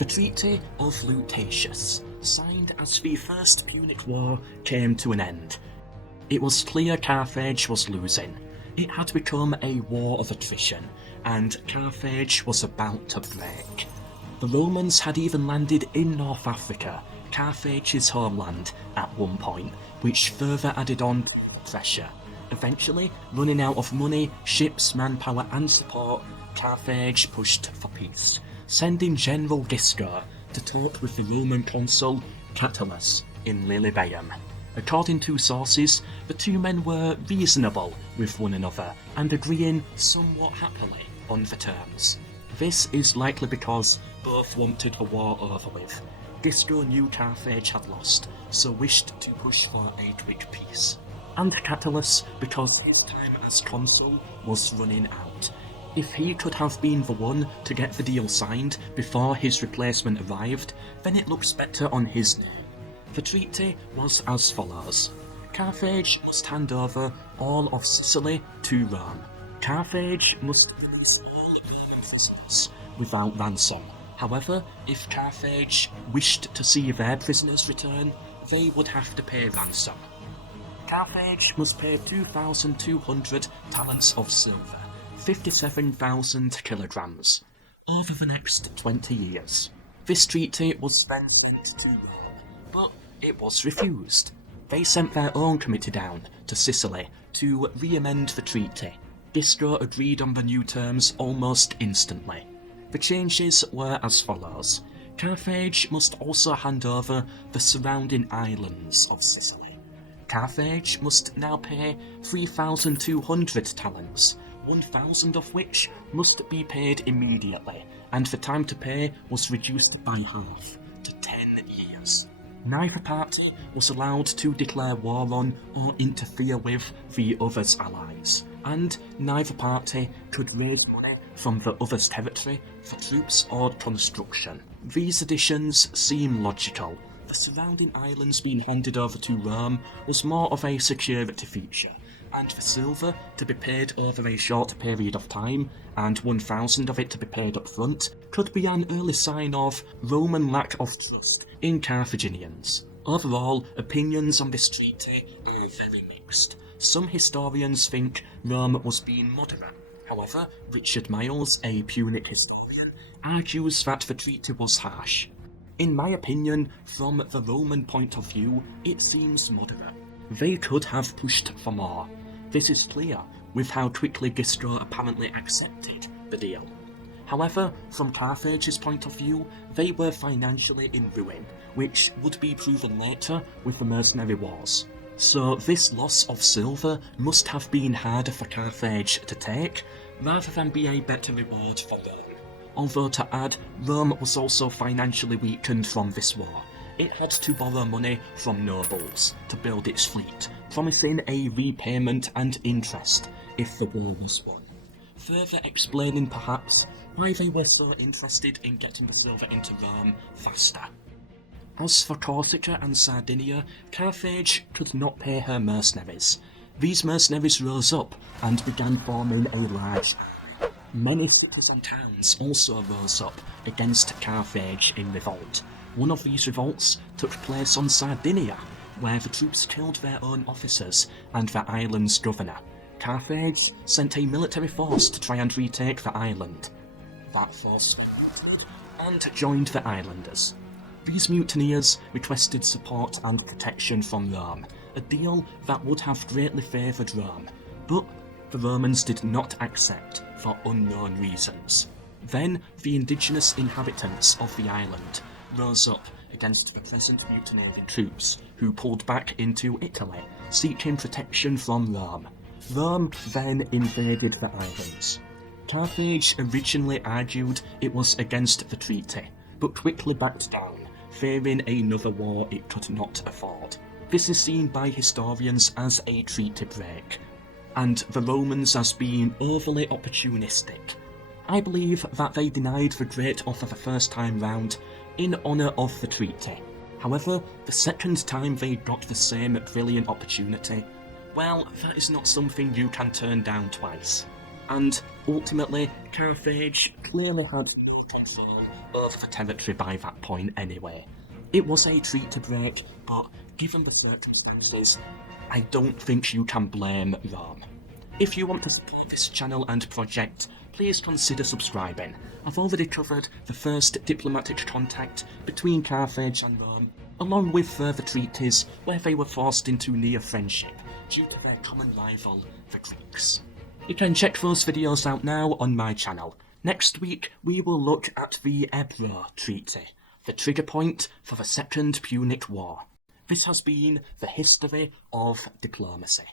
The Treaty of Lutatius, signed as the First Punic War, came to an end. It was clear Carthage was losing. It had become a war of attrition, and Carthage was about to break. The Romans had even landed in North Africa, Carthage's homeland, at one point, which further added on to the pressure. Eventually, running out of money, ships, manpower and support, Carthage pushed for peace, sending General Giscard to talk with the Roman consul Catullus in Lilybaeum. According to sources, the two men were reasonable with one another and agreeing somewhat happily on the terms. This is likely because both wanted the war over with. Giscard knew Carthage had lost, so wished to push for a quick peace. And Catullus because his time as consul was running out. If he could have been the one to get the deal signed before his replacement arrived, then it looks better on his name. The treaty was as follows. Carthage must hand over all of Sicily to Rome. Carthage must release all Roman prisoners without ransom. However, if Carthage wished to see their prisoners return, they would have to pay ransom. Carthage must pay 2,200 talents of silver, 57,000 kilograms, over the next 20 years. This treaty was then sent to Rome, but it was refused. They sent their own committee down to Sicily to re-amend the treaty. Giscard agreed on the new terms almost instantly. The changes were as follows. Carthage must also hand over the surrounding islands of Sicily. Carthage must now pay 3,200 talents, 1,000 of which must be paid immediately, and the time to pay was reduced by half, to 10 years. Neither party was allowed to declare war on or interfere with the other's allies, and neither party could raise money from the other's territory for troops or construction. These additions seem logical. The surrounding islands being handed over to Rome was more of a security feature, and the silver to be paid over a short period of time, and 1,000 of it to be paid up front, could be an early sign of Roman lack of trust in Carthaginians. Overall, opinions on this treaty are very mixed. Some historians think Rome was being moderate. However, Richard Miles, a Punic historian, argues that the treaty was harsh. In my opinion, from the Roman point of view, it seems moderate. They could have pushed for more. This is clear with how quickly Giscard apparently accepted the deal. However, from Carthage's point of view, they were financially in ruin, which would be proven later with the mercenary wars. So this loss of silver must have been harder for Carthage to take, rather than be a better reward for Rome. Although to add, Rome was also financially weakened from this war. It had to borrow money from nobles to build its fleet, promising a repayment and interest if the war was won. Further explaining perhaps why they were so interested in getting the silver into Rome faster. As for Corsica and Sardinia, Carthage could not pay her mercenaries. These mercenaries rose up and began forming a large army. Many cities and towns also rose up against Carthage in revolt. One of these revolts took place on Sardinia, where the troops killed their own officers and the island's governor. Carthage sent a military force to try and retake the island. That force surrendered and joined the islanders. These mutineers requested support and protection from Rome, a deal that would have greatly favoured Rome, but the Romans did not accept for unknown reasons. Then the indigenous inhabitants of the island rose up against the present mutineering troops, who pulled back into Italy, seeking protection from Rome. Rome then invaded the islands. Carthage originally argued it was against the treaty, but quickly backed down, fearing another war it could not afford. This is seen by historians as a treaty break, and the Romans as being overly opportunistic. I believe that they denied the great offer the first time round in honour of the treaty. However, the second time they got the same brilliant opportunity, well, that is not something you can turn down twice. And ultimately, Carthage clearly had no control over the territory by that point anyway. It was a treat to break, but given the circumstances, I don't think you can blame Rome. If you want to support this channel and project, please consider subscribing. I've already covered the first diplomatic contact between Carthage and Rome, along with further treaties where they were forced into near friendship due to their common rival, the Greeks. You can check those videos out now on my channel. Next week, we will look at the Ebro Treaty, the trigger point for the Second Punic War. This has been the history of diplomacy.